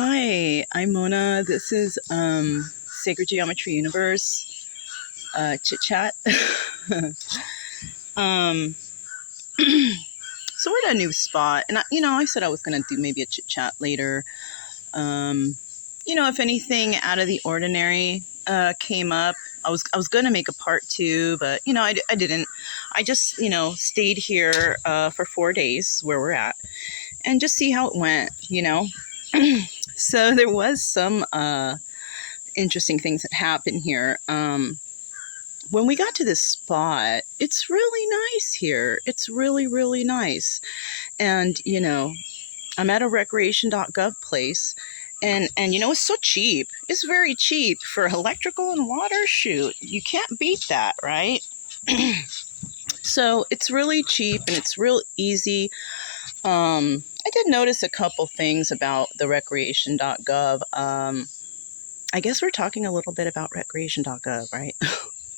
Hi, I'm Mona. This is Sacred Geometry Universe Chit Chat. um, so we're at a new spot, and I said I was gonna do maybe a chit chat later. Um, if anything out of the ordinary came up, I was gonna make a part two, but I didn't. I just stayed here for 4 days where we're at, and just see how it went. So there was some interesting things that happened here. When we got to this spot, it's really nice here. It's really, really nice. And, I'm at a recreation.gov place. And it's so cheap. It's very cheap for electrical and water. Shoot, you can't beat that, right? So it's really cheap and it's real easy. I did notice a couple things about the recreation.gov. I guess we're talking a little bit about recreation.gov, right?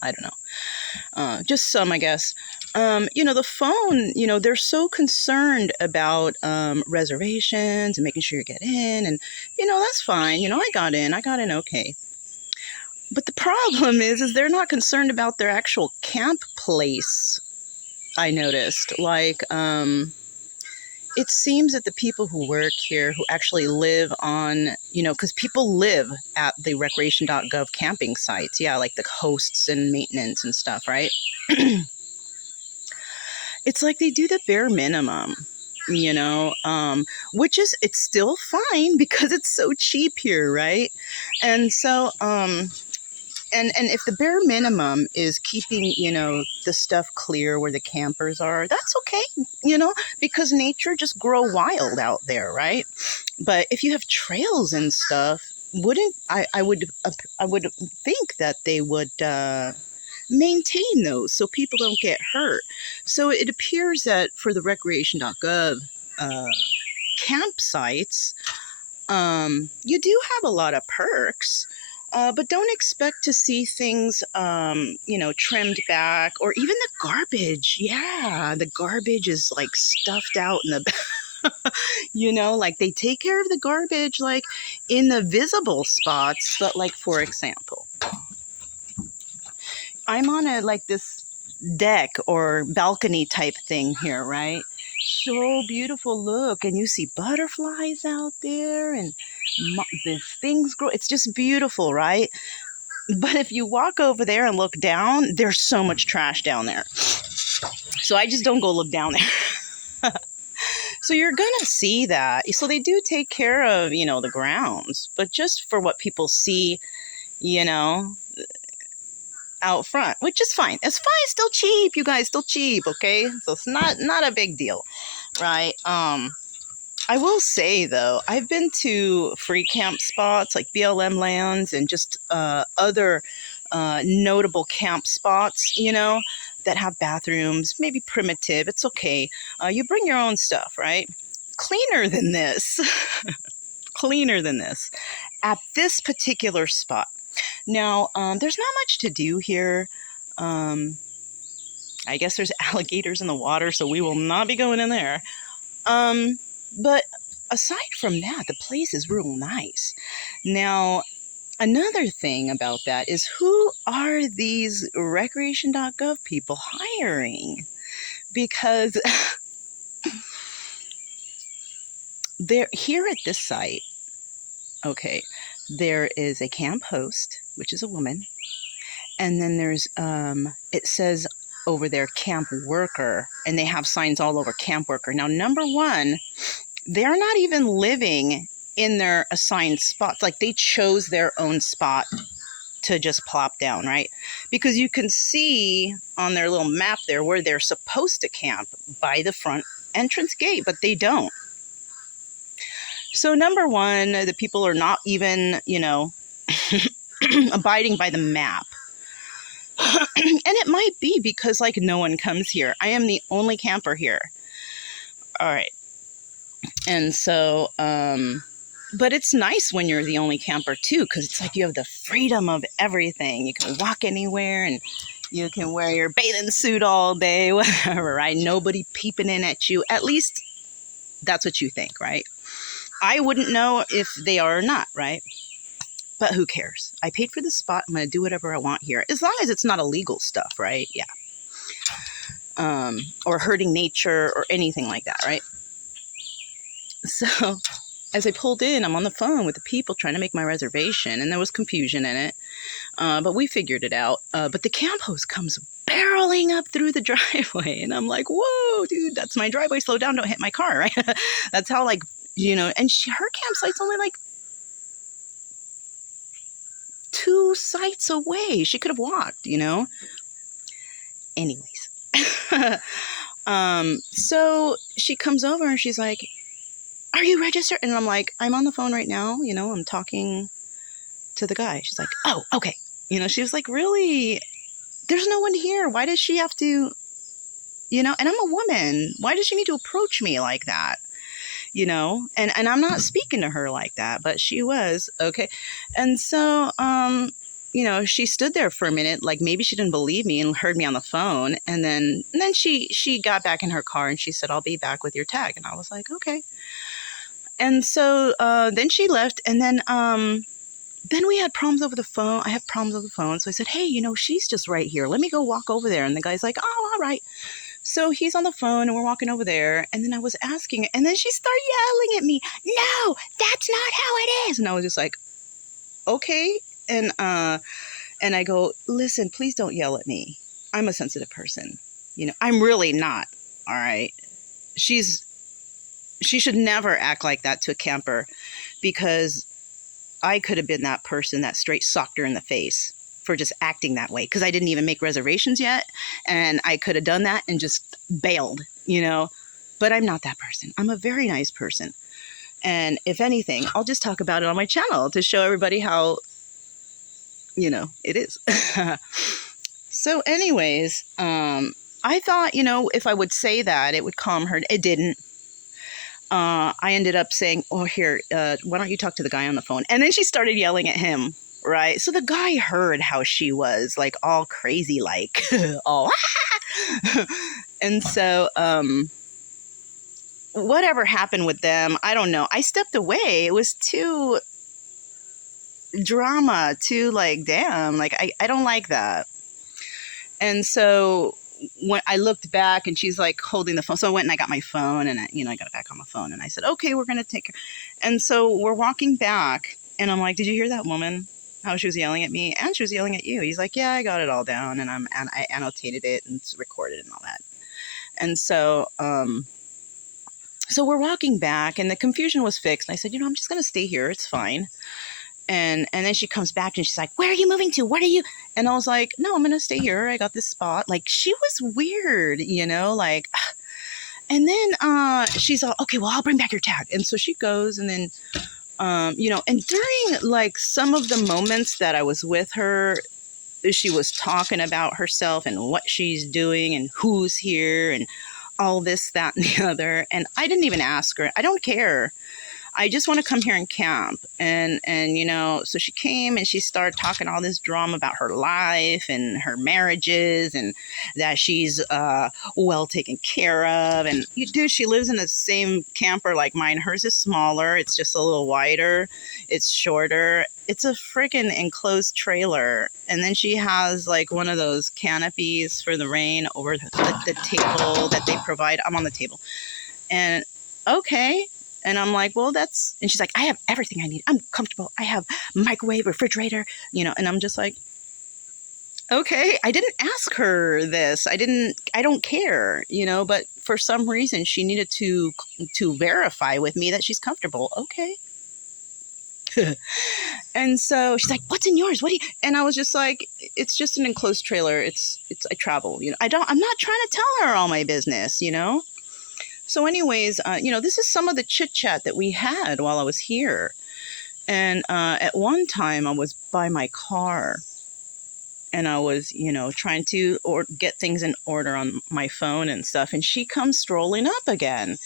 I don't know. Just some, I guess. The phone, they're so concerned about reservations and making sure you get in. And, that's fine. I got in okay. But the problem is they're not concerned about their actual camp place, I noticed. Like, it seems that the people who work here, who actually live on, because people live at the recreation.gov camping sites. Yeah, like the hosts and maintenance and stuff, right? It's like they do the bare minimum, which is, it's still fine because it's so cheap here, right? And so, and if the bare minimum is keeping, the stuff clear where the campers are, that's okay, because nature just grow wild out there, right? But if you have trails and stuff, I would think that they would maintain those so people don't get hurt. So it appears that for the recreation.gov campsites, you do have a lot of perks. But don't expect to see things, trimmed back, or even the garbage. Yeah, the garbage is like stuffed out in the, like they take care of the garbage, like in the visible spots. But like, for example, I'm on this deck or balcony type thing here, right? So beautiful, look, and you see butterflies out there, and the things grow. It's just beautiful, right? But if you walk over there and look down, there's so much trash down there. So I just don't go look down there. So you're gonna see that. So they do take care of, the grounds, but just for what people see, out front, which is fine. It's fine, still cheap, you guys, still cheap, okay? So it's not a big deal, right? I will say, though, I've been to free camp spots like BLM lands and just other notable camp spots, that have bathrooms, maybe primitive. It's okay. You bring your own stuff, right? Cleaner than this. Cleaner than this. At this particular spot. Now, there's not much to do here. I guess there's alligators in the water, so we will not be going in there. But aside from that, the place is real nice. Now, another thing about that is, who are these recreation.gov people hiring? Because they're here at this site. Okay, there is a camp host, which is a woman. And then there's, it says over there, camp worker, and they have signs all over, camp worker. Now, number one, they're not even living in their assigned spots. Like, they chose their own spot to just plop down, right? Because you can see on their little map there where they're supposed to camp, by the front entrance gate, but they don't. So number one, the people are not even, abiding by the map. And it might be because, like, no one comes here. I am the only camper here. All right. And so, but it's nice when you're the only camper too, because it's like you have the freedom of everything. You can walk anywhere and you can wear your bathing suit all day, whatever, right? Nobody peeping in at you. At least that's what you think, right? I wouldn't know if they are or not, right? But who cares? I paid for the spot. I'm going to do whatever I want here, as long as it's not illegal stuff, right? Yeah. Or hurting nature or anything like that, right? So as I pulled in, I'm on the phone with the people trying to make my reservation, and there was confusion in it, but we figured it out. But the camp host comes barreling up through the driveway, and I'm like, whoa, dude, that's my driveway. Slow down, don't hit my car, right? That's how, like, you know, and her campsite's only like 2 sites away. She could have walked, you know? Anyways. So she comes over and she's like, are you registered? And I'm like, I'm on the phone right now. You know, I'm talking to the guy. She's like, oh, okay. You know, she was like, really, there's no one here. Why does she have to, you know, and I'm a woman. Why does she need to approach me like that? You know, and I'm not speaking to her like that, but she was, okay. And so, you know, she stood there for a minute, like maybe she didn't believe me and heard me on the phone. And then she got back in her car and she said, I'll be back with your tag. And I was like, okay. And so, then she left, and then we had problems over the phone. I have problems over the phone. So I said, hey, you know, she's just right here. Let me go walk over there. And the guy's like, oh, all right. So he's on the phone and we're walking over there. And then I was asking, and then she started yelling at me, no, that's not how it is. And I was just like, okay. And I go, listen, please don't yell at me. I'm a sensitive person. You know, I'm really not. All right. She should never act like that to a camper, because I could have been that person that straight socked her in the face for just acting that way, because I didn't even make reservations yet, and I could have done that and just bailed, you know. But I'm not that person. I'm a very nice person, and if anything, I'll just talk about it on my channel to show everybody how, you know, it is. So anyways, I thought, you know, if I would say that, it would calm her. It didn't. I ended up saying, oh, here, why don't you talk to the guy on the phone? And then she started yelling at him, right? So the guy heard how she was, like, all crazy, like, all, and so, whatever happened with them, I don't know. I stepped away. It was too drama, too, like, damn, like, I don't like that. And so when I looked back and she's like holding the phone, so I went and I got my phone, and I got it back on my phone, and I said, okay, we're going to take her. And so we're walking back, and I'm like, did you hear that woman? How she was yelling at me, and she was yelling at you. He's like, yeah, I got it all down, and I annotated it and it's recorded and all that. And so, so we're walking back, and the confusion was fixed. And I said, you know, I'm just going to stay here. It's fine. And then she comes back and she's like, where are you moving to? What are you? And I was like, no, I'm going to stay here. I got this spot. Like, she was weird, you know, like, and then she's all, okay, well, I'll bring back your tag. And so she goes, and then, you know, and during like some of the moments that I was with her, she was talking about herself and what she's doing and who's here and all this, that, and the other. And I didn't even ask her. I don't care. I just want to come here and camp. And, you know, so she came and she started talking all this drama about her life and her marriages, and that she's well taken care of. And dude, she lives in the same camper like mine. Hers is smaller. It's just a little wider. It's shorter. It's a freaking enclosed trailer. And then she has like one of those canopies for the rain over the table that they provide. I'm on the table. And okay. And I'm like, well, and she's like, I have everything I need. I'm comfortable. I have microwave, refrigerator, you know, and I'm just like, okay, I didn't ask her this. I don't care, you know, but for some reason she needed to verify with me that she's comfortable. Okay. And so she's like, what's in yours? What do you, and I was just like, it's just an enclosed trailer. I travel, you know, I'm not trying to tell her all my business, you know? So anyways, you know, this is some of the chit chat that we had while I was here. And at one time I was by my car and I was, you know, trying to get things in order on my phone and stuff. And she comes strolling up again.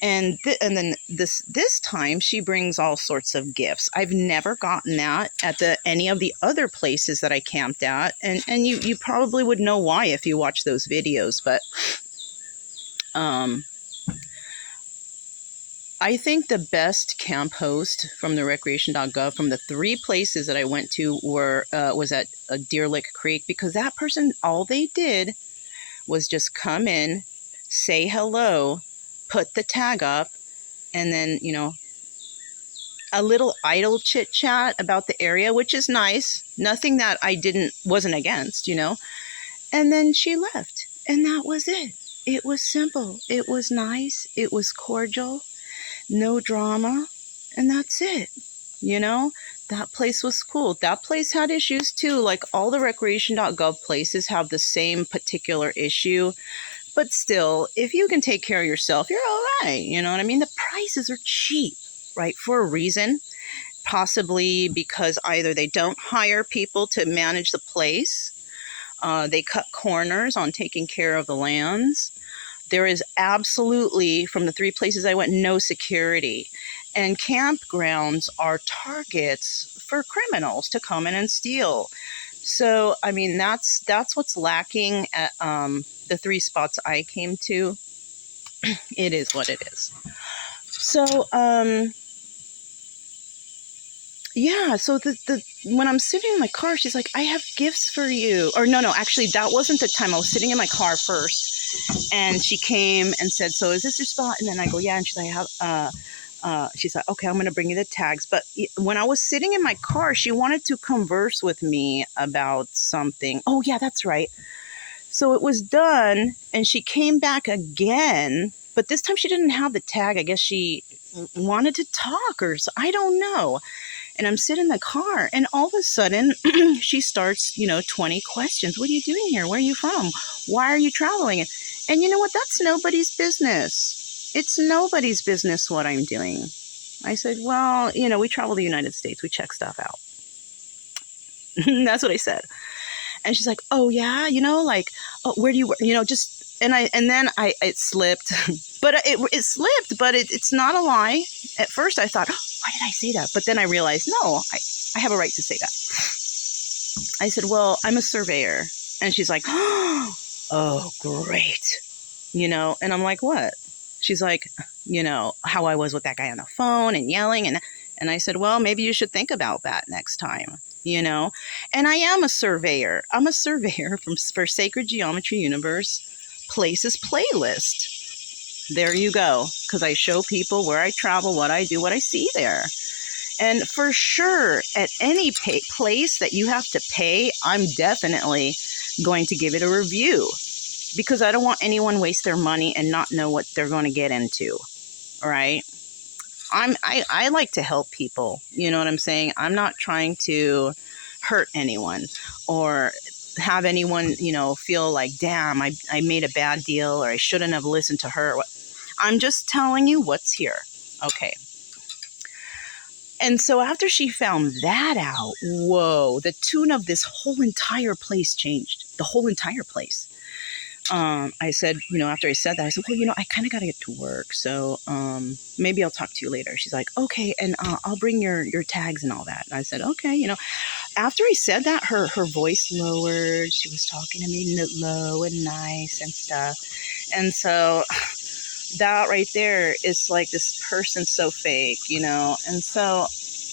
And then this time she brings all sorts of gifts. I've never gotten that at any of the other places that I camped at. And you probably would know why if you watch those videos. But I think the best camp host from the recreation.gov from the 3 places that I went to was at Deer Lick Creek, because that person, all they did was just come in, say hello, put the tag up, and then, a little idle chit chat about the area, which is nice. Nothing that I wasn't against, And then she left. And that was it. It was simple. It was nice. It was cordial. No drama. And that's it. That place was cool. That place had issues too. Like all the recreation.gov places have the same particular issue. But still, if you can take care of yourself, you're all right. You know what I mean? The prices are cheap, right? For a reason. Possibly because either they don't hire people to manage the place, they cut corners on taking care of the lands. There is absolutely, from the 3 places I went, no security. And campgrounds are targets for criminals to come in and steal. So, I mean, that's what's lacking at the 3 spots I came to. It is what it is. So, yeah, so the when I'm sitting in my car, she's like, I have gifts for you. Or no, actually, that wasn't the time. I was sitting in my car first, and she came and said, so is this your spot? And then I go, yeah. And she's like, she's like, okay, I'm going to bring you the tags. But when I was sitting in my car, she wanted to converse with me about something. Oh, yeah, that's right. So it was done, and she came back again, but this time she didn't have the tag. I guess she wanted to talk, or so, I don't know. And I'm sitting in the car, and all of a sudden she starts, 20 questions. What are you doing here? Where are you from? Why are you traveling? And you know what? That's nobody's business. It's nobody's business what I'm doing. I said, well, we travel the United States. We check stuff out. That's what I said. And she's like, oh yeah, oh, where do you work? It slipped, but it slipped, but it's not a lie. At first I thought, oh, why did I say that? But then I realized, no, I have a right to say that. I said, well, I'm a surveyor. And she's like, oh, great. And I'm like, what? She's like, how I was with that guy on the phone and yelling. And I said, well, maybe you should think about that next time. And I am a surveyor. I'm a surveyor for Sacred Geometry Universe Places playlist. There you go. Because I show people where I travel, what I do, what I see there. And for sure, at any place that you have to pay, I'm definitely going to give it a review. Because I don't want anyone waste their money and not know what they're going to get into. All right? I like to help people. You know what I'm saying? I'm not trying to hurt anyone or have anyone, feel like, damn, I made a bad deal, or I shouldn't have listened to her. I'm just telling you what's here. Okay. And so after she found that out, whoa, the tune of this whole entire place changed. The whole entire place. I said, after I said that, I said, well, I kind of got to get to work. So maybe I'll talk to you later. She's like, okay. And I'll bring your tags and all that. And I said, okay. After I said that, her voice lowered. She was talking to me low and nice and stuff. And so that right there is like, this person's so fake, And so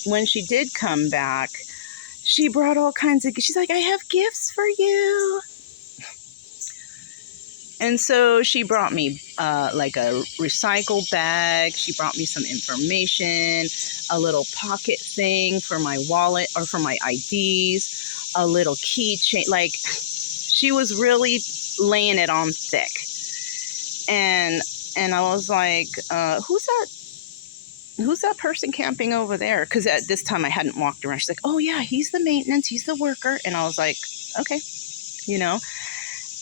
when she did come back, she brought all kinds of, she's like, I have gifts for you. And so she brought me like a recycle bag. She brought me some information, a little pocket thing for my wallet or for my IDs, a little keychain. Like, she was really laying it on thick. And I was like, who's that person camping over there? Because at this time I hadn't walked around. She's like, oh yeah, he's the maintenance, he's the worker. And I was like, okay,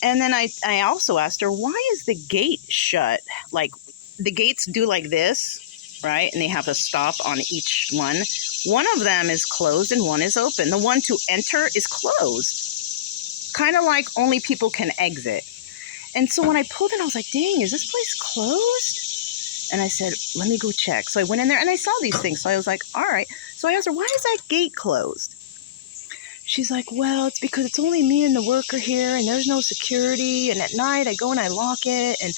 And then I also asked her, why is the gate shut? Like, the gates do like this, right? And they have a stop on each one. One of them is closed and one is open. The one to enter is closed. Kind of like only people can exit. And so when I pulled in, I was like, dang, is this place closed? And I said, let me go check. So I went in there and I saw these things. So I was like, all right. So I asked her, why is that gate closed? She's like, well, it's because it's only me and the worker here, and there's no security, and at night I go and I lock it, and,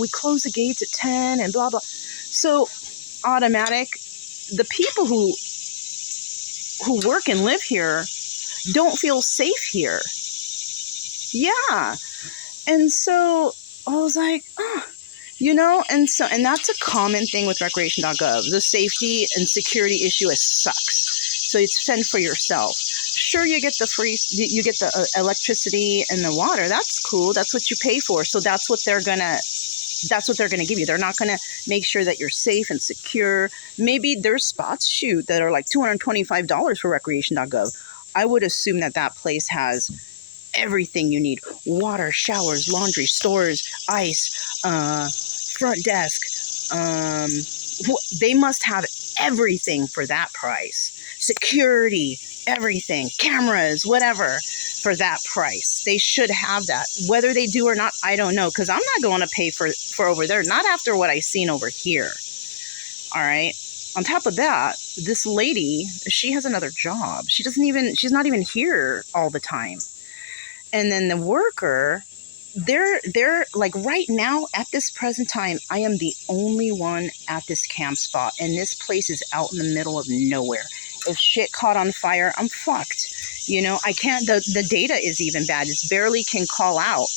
we close the gates at 10, and blah, blah. So automatic. The people who work and live here don't feel safe here. Yeah. And so I was like, oh, you know, and that's a common thing with recreation.gov. The safety and security issue sucks. So it's fend for yourself. Sure, you get the electricity and the water. That's cool. That's what you pay for. So that's what they're gonna give you. They're not gonna make sure that you're safe and secure. Maybe there's spots that are like $225 for recreation.gov. I would assume that place has everything you need: water, showers, laundry, stores, ice, front desk. They must have everything for that price. Security, everything, cameras, whatever, for that price. They should have that. Whether they do or not, I don't know, because I'm not going to pay for over there, not after what I've seen over here. All right. On top of that, this lady, she has another job. She's not even here all the time. And then the worker, they're like, right now at this present time, I am the only one at this camp spot, and this place is out in the middle of nowhere. If shit caught on fire, I'm fucked. You know, I can't, the data is even bad. It's barely can call out.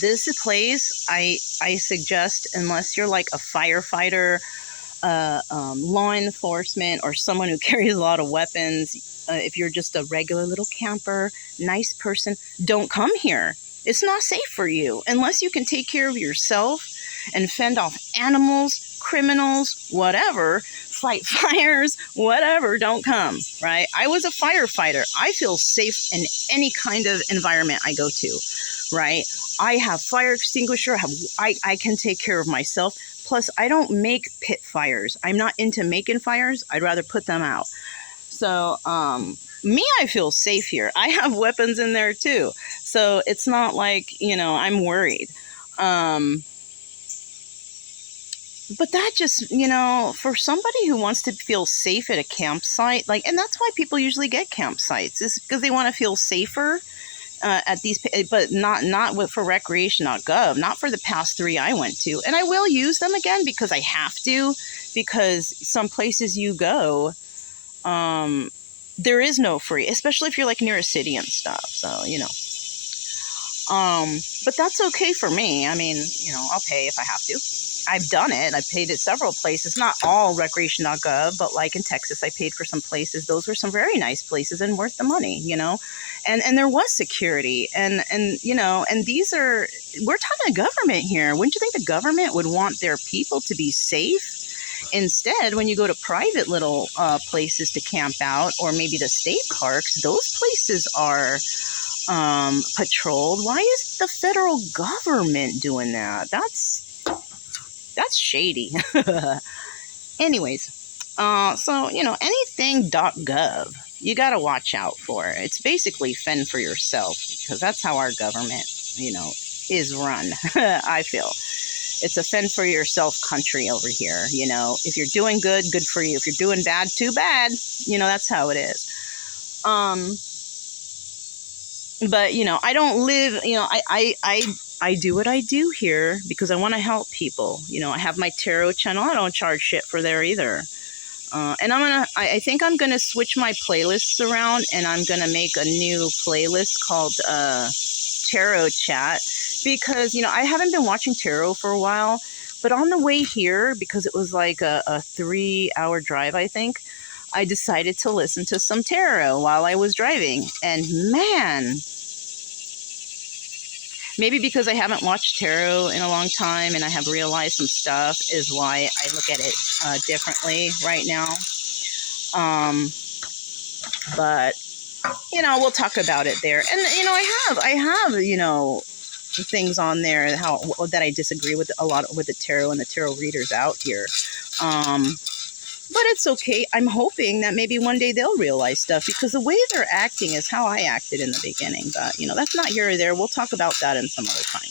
This place, I suggest, unless you're like a firefighter, law enforcement, or someone who carries a lot of weapons, if you're just a regular little camper, nice person, don't come here. It's not safe for you unless you can take care of yourself and fend off animals, criminals, whatever, fight fires, whatever. Don't come, right? I was a firefighter. I feel safe in any kind of environment I go to, right? I have fire extinguisher. I can take care of myself. Plus, I don't make pit fires. I'm not into making fires. I'd rather put them out. So, I feel safe here. I have weapons in there too. So it's not like, you know, I'm worried. But that just, you know, for somebody who wants to feel safe at a campsite, like, and that's why people usually get campsites, is because they want to feel safer at these, but not for recreation.gov, not for the past 3 I went to. And I will use them again because I have to, because some places you go, there is no free, especially if you're like near a city and stuff. So, you know, but that's okay for me. I mean, you know, I'll pay if I have to. I've done it. I've paid at several places, not all recreation.gov, but like in Texas, I paid for some places. Those were some very nice places and worth the money, you know, and there was security and, you know, and we're talking government here. Wouldn't you think the government would want their people to be safe? Instead, when you go to private little places to camp out, or maybe the state parks, those places are patrolled. Why is the federal government doing that? That's shady. Anyways, so, you know, anything.gov, you got to watch out for. It's basically fend for yourself, because that's how our government, you know, is run. I feel it's a fend for yourself country over here. You know, if you're doing good, good for you. If you're doing bad, too bad. You know, that's how it is. But, you know, I don't live, you know, I do what I do here because I want to help people. You know, I have my tarot channel. I don't charge shit for there either. And I think I'm going to switch my playlists around, and I'm going to make a new playlist called Tarot Chat, because, you know, I haven't been watching tarot for a while, but on the way here, because it was like a 3-hour drive, I think, I decided to listen to some tarot while I was driving. And man, maybe because I haven't watched tarot in a long time and I have realized some stuff is why I look at it differently right now. But, you know, we'll talk about it there. And, you know, I have, you know, things on there that I disagree with a lot with the tarot and the tarot readers out here. But it's okay. I'm hoping that maybe one day they'll realize stuff, because the way they're acting is how I acted in the beginning. But, you know, that's not here or there. We'll talk about that in some other time.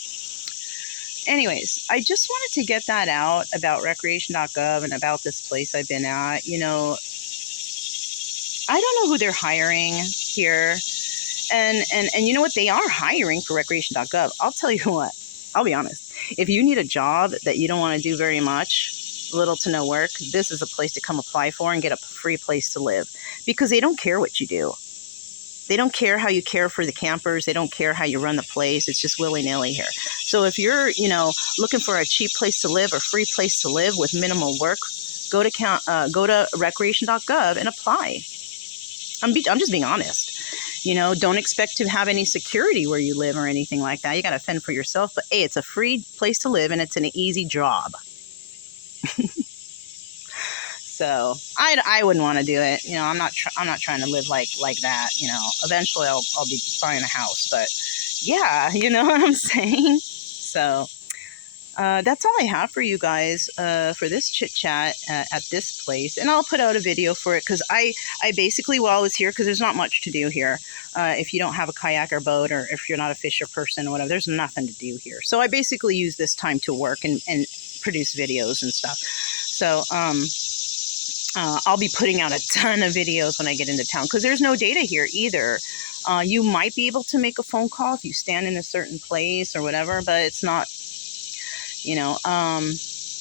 Anyways, I just wanted to get that out about recreation.gov and about this place I've been at. You know, I don't know who they're hiring here. And you know what? They are hiring for recreation.gov. I'll tell you what. I'll be honest. If you need a job that you don't want to do very much, little to no work, this is a place to come apply for and get a free place to live, because they don't care what you do. They don't care how you care for the campers. They don't care how you run the place. It's just willy-nilly here. So if you're, looking for a cheap place to live or free place to live with minimal work, go to recreation.gov and apply. I'm just being honest. Don't expect to have any security where you live or anything like that. You got to fend for yourself. But hey, it's a free place to live and it's an easy job. So I wouldn't want to do it. I'm not trying to live like that. Eventually I'll be buying a house. But yeah, you know what I'm saying. So that's all I have for you guys for this chit chat at this place, and I'll put out a video for it, because I basically, while I was here, because there's not much to do here. If you don't have a kayak or boat, or if you're not a fisher person or whatever, there's nothing to do here. So I basically use this time to work and produce videos and stuff. So I'll be putting out a ton of videos when I get into town, because there's no data here either. You might be able to make a phone call if you stand in a certain place or whatever, but it's not.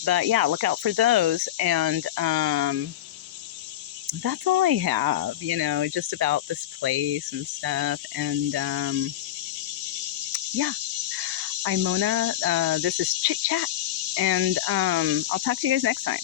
But yeah, look out for those. And that's all I have, just about this place and stuff. And yeah, I'm Mona. This is Chit Chat. And I'll talk to you guys next time.